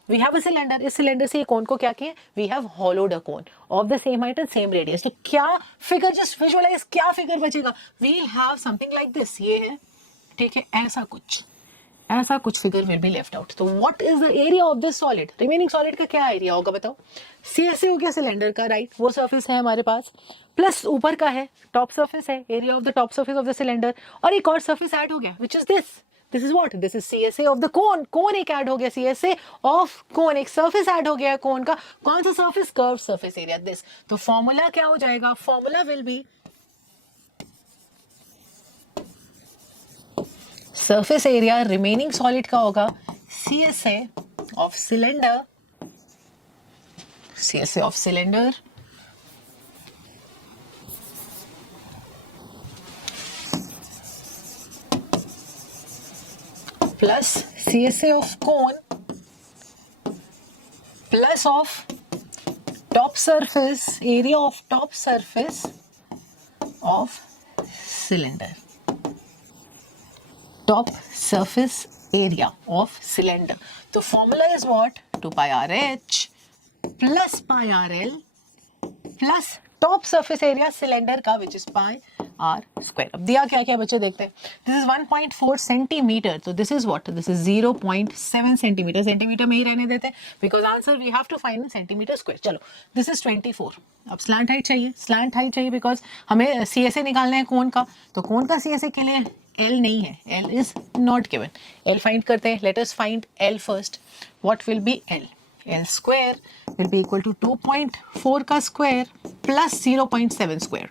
We have a cylinder, इस सिलेंडर से कोन को क्या किया, we have hollowed a cone of the same height and same radius। तो क्या फिगर, जस्ट विजुअलाइज, क्या फिगर बचेगा, we'll have something like this, ये है, ठीक है, ऐसा कुछ figure will be left out। तो what is the area of this solid, remaining solid का क्या एरिया होगा बताओ। CSA हो गया सिलेंडर का, राइट, वो सर्फेस है हमारे पास, प्लस ऊपर का है टॉप सर्फेस है, area of the top surface of the cylinder, और एक और सर्फेस ऐड हो गया which is this is what, this is CSA of the cone. Cone एक ऐड हो गया, CSA ऑफ कोन, एक सर्फेस ऐड हो गया कोन का। कौन सा surface, curve surface area, this. तो फॉर्मूला क्या हो जाएगा, formula will be surface area remaining solid का होगा CSA of cylinder CSA of cylinder plus CSA of cone plus of top surface area of top surface of cylinder. Top surface area of cylinder. The formula is what? 2 pi RH plus pi RL plus top surface area cylinder का which is pi r square. अब दिया क्या क्या बच्चे देखते हैं. This is 1.4 centimeter. So this is what? This is 0.7 centimeter. Centimetre में ही रहने देते हैं because answer we have to find in centimeter square. चलो, this is 24. अब slant height चाहिए. Slant height चाहिए because हमें CSA निकालना है कोन का. तो कोन का CSA के लिए L नहीं है. L is not given. L find करते हैं. Let us find L first. What will be L? L square will be equal to 2.4 का square plus 0.7 square,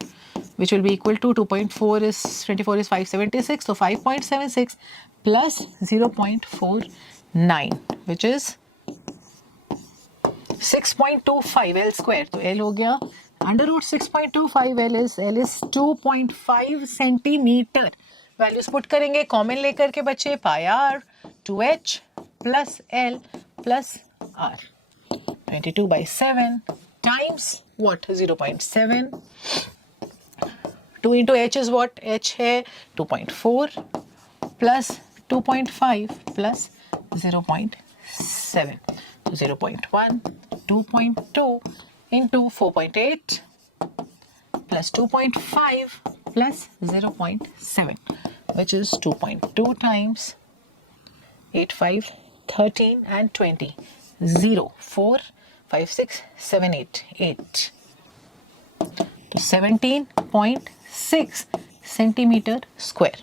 which will be equal to 2.4 is 24 is 576, so 5.76 plus 0.49, which is 6.25 L square. तो L हो गया under root 6.25 L is 2.5 centimeter. Values put करेंगे, common लेकर के बच्चे pi R 2h plus L plus R. 22 by 7 times what? 0.7. 2 into h is what? H है 2.4 plus 2.5 plus 0.7. So 0.1, 2.2 into 4.8 plus 2.5 plus 0.7, which is 2.2 times 8, 5, 13 and 20. 0, 4, 5, 6, 7, 8, 8. 17.6 centimeter square.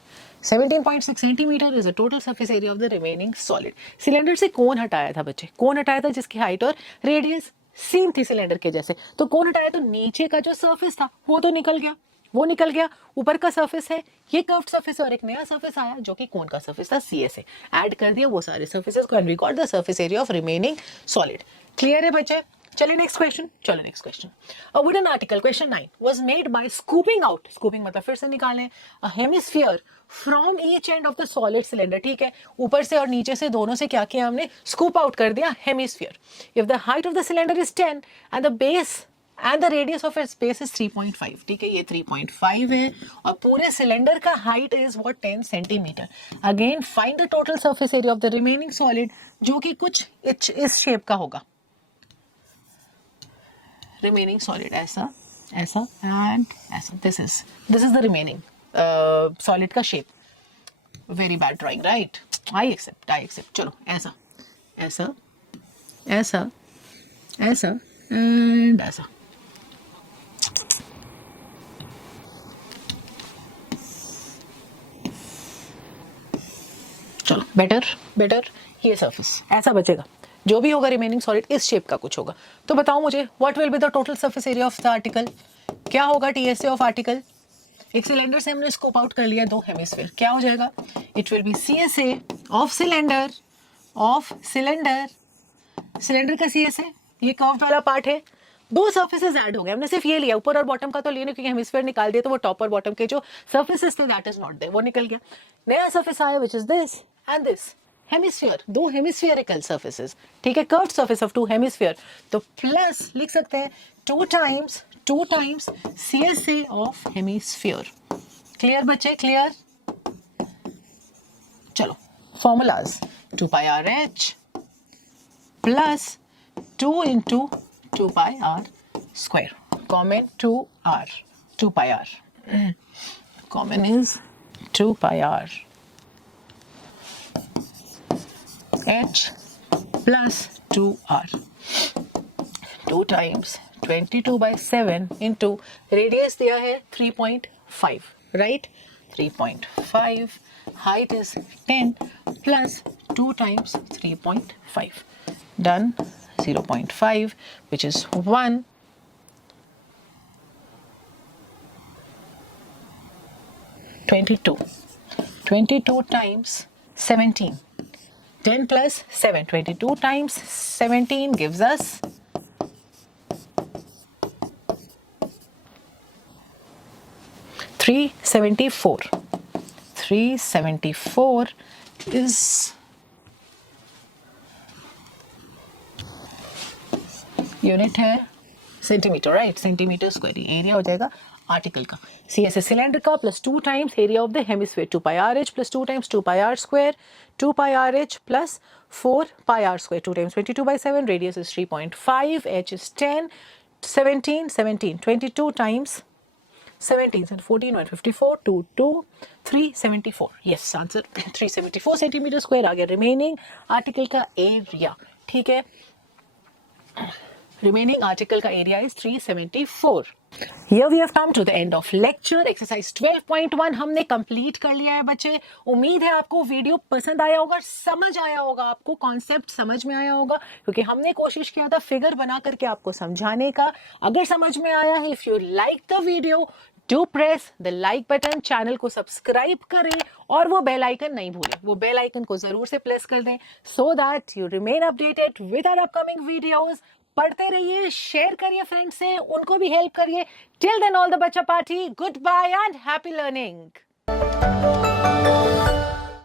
17.6 centimeter is the total surface area of the remaining solid. Cylinder से कोन हटाया था बच्चे, कोन हटाया था जिसकी height और radius same थी सिलेंडर के जैसे. तो कोन हटाया तो नीचे का जो सरफेस था वो तो निकल गया, वो निकल गया. ऊपर का सरफेस है ये कर्व्ड सरफेस और एक नया सरफेस आया जो कि कोन का सरफेस था CSA. ऐड कर दिया वो सारे सरफेसेस को and we got the surface area of remaining solid. Clear है बच्चे? चलिए नेक्स्ट क्वेश्चन. चलो next question. A wooden article question 9 was made by scooping out. Scooping मतलब फिर से निकालने a hemisphere from each end of the solid cylinder. ठीक है, ऊपर से और नीचे से दोनों से क्या किया हमने? स्कूप आउट कर दिया hemisphere. If the height of the cylinder is 10 and the base and the radius of its base is 3.5. ठीक है, ये 3.5 है और पूरे सिलेंडर का height is what 10 centimetre. Again find the total surface area of the remaining solid जो कि कुछ इस शेप का होगा. रिमेनिंग सॉलिड ऐसा ऐसा एंड ऐसा. This is the remaining solid का शेप. Very bad drawing right. I accept. चलो ऐसा ऐसा ऐसा ऐसा एंड ऐसा. चलो बेटर ये सरफेस ऐसा बचेगा. जो भी होगा रिमेनिंग सॉलिड इस शेप का कुछ होगा. तो बताओ मुझे what will be the total surface area of the article. क्या होगा TSA ऑफ आर्टिकल. एक सिलेंडर से हमने स्कोप आउट कर लिया दो हेमिस्फीयर. क्या हो जाएगा? It will be CSA of cylinder cylinder का CSA ये कर्व वाला पार्ट है. दो सर्फेसेस ऐड हो गए. हमने सिर्फ ये लिया, ऊपर और बॉटम का तो लिया नहीं क्योंकि हेमिस्फीयर निकाल दिया तो वो टॉप और बॉटम के जो सर्फेसेस थे दैट इज नॉट देयर, वो निकल गया. नया सर्फेस आया which is this and this. Hemisphere, दो हेमिस्फीयरिकल सर्फेसेस. ठीक है, curved surface of two hemisphere. तो प्लस लिख सकते हैं 2 times CSA of hemisphere. Clear बच्चे? क्लियर. चलो formulas. 2 pi RH plus 2 into 2 pi r square. Common 2r. 2 pi r. Common is 2 pi r. H plus 2r. 2 times 22 by 7 into radius दिया है 3.5. Right? 3.5. Height is 10 plus 2 times 3.5. Done. 0.5 which is 1. 22 times 17. 10 plus 7. 22 times 17 gives us 374. 374 is unit है centimetre, right? Centimetre square area हो जाएगा article का। C S cylinder का plus 2 times area of the hemisphere 2 pi R H plus 2 times 2 pi are square 2 pi R H plus 4 pi are square 2 times 22/7 radius is 3.5 H is 10 17 17 22 times 17 and 14 154 2 2 374 yes answer 374 centimetre square आ गया remaining article का area. ठीक है, remaining article का area is 374. Here we have come to the end of lecture. Exercise 12.1 हमने complete कर लिया है बच्चे। उम्मीद है आपको वीडियो पसंद आया होगा, समझ आया होगा, आपको कॉन्सेप्ट समझ में आया होगा, क्योंकि हमने कोशिश किया था फिगर बना करके आपको समझाने का। अगर समझ में आया है, if you like the video, do press the like button, channel को सब्सक्राइब करें और वो बेल आइकन नहीं भूलें, वो बेल आइकन को जरूर से प्रेस कर दें so that you remain updated with our upcoming videos. पढ़ते रहिए, शेयर करिए फ्रेंड्स से, उनको भी हेल्प करिए। टिल देन ऑल द बच्चा party, good bye and happy learning.